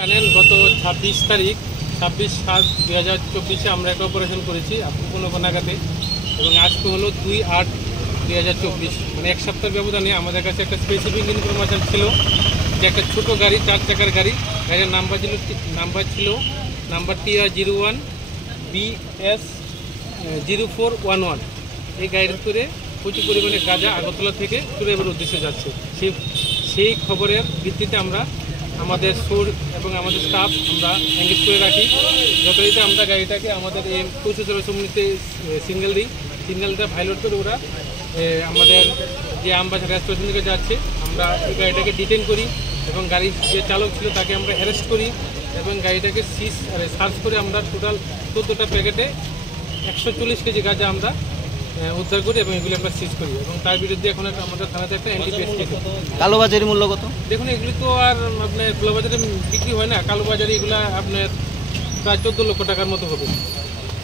জানেন গত ২৬ তারিখ ২৬/৭/২০২৪ আমরা একটা অপারেশন করেছি কোনো নাগাতে, এবং আজকে হলো ২/৮/২০২৪, মানে এক সপ্তাহের ব্যবধানে আমাদের কাছে একটা স্পেসিফিক ইনফরমেশন ছিল যে একটা ছোটো গাড়ি, 4 চাকার গাড়ি, গাড়ির নাম্বার ছিল TR01 BS 0411। এই গাড়ির করে প্রচুর পরিমাণে গাঁজা আগরতলা থেকে চুরাইবার উদ্দেশ্যে যাচ্ছে। সেই খবরের ভিত্তিতে আমরা আমাদের সুর এবং আমাদের স্টাফ আমরা এঙ্গেজ করে রাখি। যথারীতি আমরা গাড়িটাকে আমাদের এই প্রচুর সমিতিতে সিগন্যালটা ভাইলোড করে ওরা আমাদের যে আমবাসা রেস্টুরেন্ট থেকে যাচ্ছে, আমরা এই গাড়িটাকে ডিটেন করি এবং গাড়ির যে চালক ছিল তাকে আমরা অ্যারেস্ট করি এবং গাড়িটাকে সার্চ করে আমরা টোটাল 14টা প্যাকেটে 140 কেজি গাঁজা আমরা উদ্ধার করি এবং এগুলি আমরা সিজ করি, এবং তার বিরুদ্ধে এখন আমাদের থানাতে একটা অ্যান্টিপিএস কেস। কালোবাজারি মূল্য কত? দেখুন, এগুলি তো আর আপনার খোলাবাজারে বিক্রি হয় না, কালোবাজারি এগুলো আপনার প্রায় 14 লক্ষ টাকার মতো হবে।